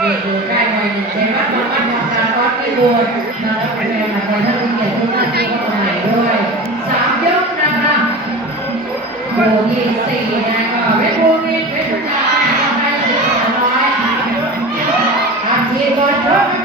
เด็กดูได้หน่อยหนึ่งเป็นว่าความมั่นคงการวัดที่บูรณ์นะครับเป็นแรงผลักดันท่านผู้เกียรติทุกท่านที่เข้ามาใหม่ด้วยสามยกนะคะโบยี่สี่นะก็เวทบูมีเวทบุญญาไปสิบน้อยอาทีบอลชกมัน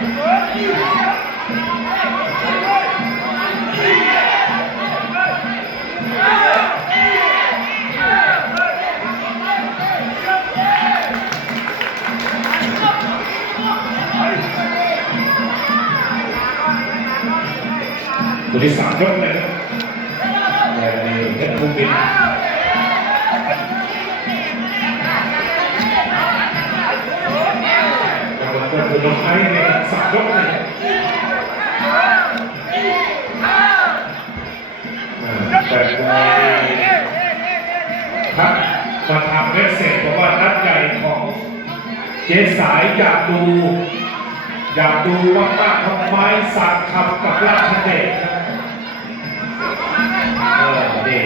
ตัวที่สามยกเลยครับแต่นี่เพชรภูมิน ก็คือน้องไอ้ในสามยกเลยอ่แต่ครับมาทำเมสเซจบอกว่านัดใหญ่ของเจสายอยากดู อยากดูว่าป้าทำไมสักคำกับราชเดชเออนี่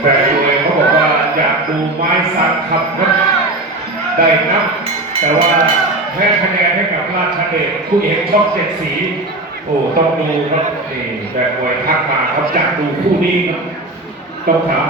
แต่ดูเองเขาบอกว่าอยากดูไม้สักคำครับได้นับแต่ว่า แพ้คะแนนให้กับราชเดชคู่เอกช่องเจ็ดสี โอ้ต้องดูครับนี่แต่มวยทักมาเขาจะดูคู่นี้ครับต้องถาม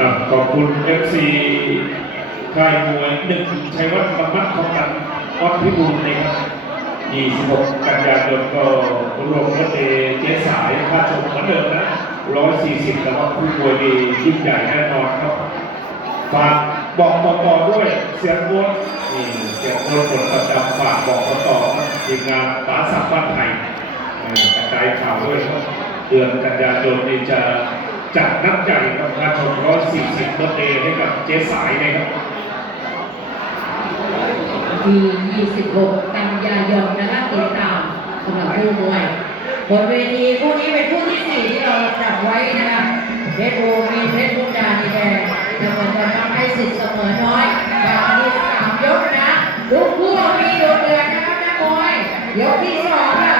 อะขอบคุณ FC ค่ายมวยหนึ่งชัยวัฒน์บำบัดของกันวัดพิบูลนะครับ26กันยายนก็รวมรถเอเจ๊สายค่าชมเหมือนเดิมนะ140แล้วก็ผู้มวยดียิ่งใหญ่แน่นอนครับฝากบอกต่อๆด้วยเสียงโวนนี่เสียงโวนผลประจำฝากบอกต่อๆทีมงานป๋าสักบ้านไทยกระจายข่าวด้วยครับเดือนกันยายนนี้จะจัดนัดใหญ่กับค่าชม140รถเอให้กับเจ๊สายนะครับ ที่26 กันยายนนะคะติดตามสำหรับผู้มวยบนเวทีคู่นี้เป็นคู่ที่สี่ที่เราจับไว้นะคะเพชรโบมีเพชรบุญดาดีแดงจะเหมือนจะทำให้สิทธิ์เสมอน้อยแบบนี้สามยกนะทุกคู่มีโดดเดือดนะคะนักมวยยกที่สองค่ะ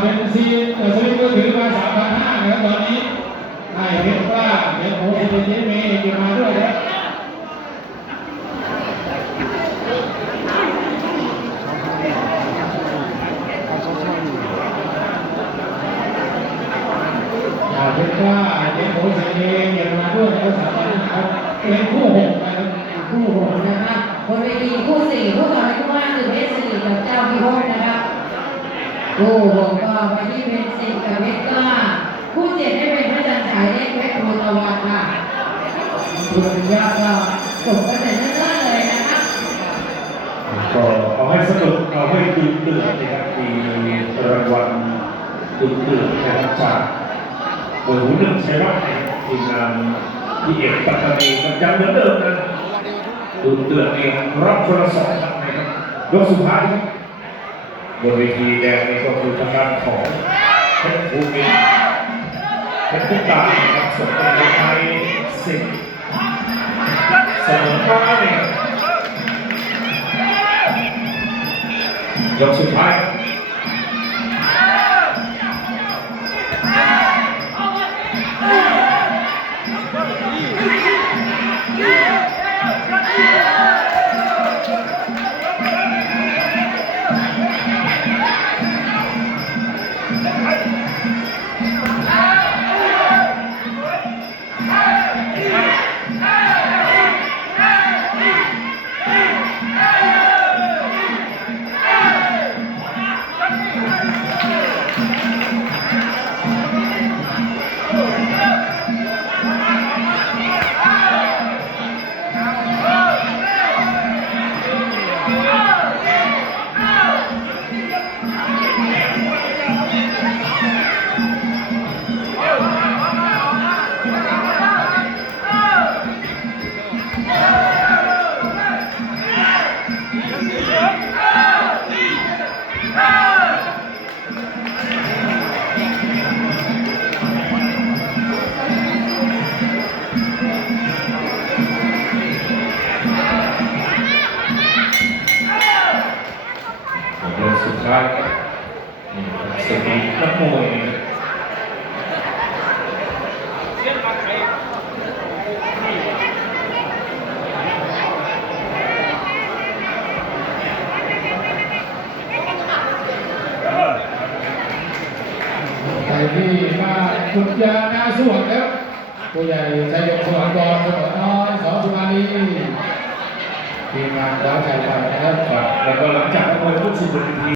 เป็นซีเออสลิปมือถือมาสามพันห้านะครับตอนนี้ให้เห็นว่าเดี๋ยวผมจะเย็นเมย์จะมาด้วยนะอ่าเห็นว่าเดี๋ยวผมจะเย็นจะมาด้วยนะครับสามพันห้าครับเป็นคู่หกนะครับคู่หกนะคะบนเวทีคู่สี่คู่ต่อไปคู่ห้าคือเพชรสิริกับเจ้าพิภพนะครับ คู่หกก็ไปที่เพชรสิริกับเพชรกล้าคู่เจ็ดได้เป็นพระจันทร์ฉายเล็กเพชรโพตะวันค่ะคุณยอดก็ส่งกันแต่เนิ่นๆเลยนะคะก็เอาให้สนุกเอาให้ดูเดือดนะครับมีรางวัลดูเดือดนะครับจากหมวยหูหนึ่งชัยวัฒน์นะครับทีมงานพี่เอกปัตตานีมันยังเหมือนเดิมนะเดือดเองรับคนละสองพันนะครับยกสุดท้ายครับ บนเวทีแดงนี่ก็คือทางด้านของเพชรภูมิเพชรพุกตานะครับส่งไปไทยสิบเสมอห้าเนี่ยยกสุดท้าย สุดยนี่ครับสกีนักมวยนะครับไปที่บ้าคุณยานาสวนครับผู้ใหญ่ชัยยงสวรรค์กรสมน้อยสอสุมาลีทีมงานขอใจไปนะครับครับ แล้วก็หลังจากนักมวยทุกสิบนาที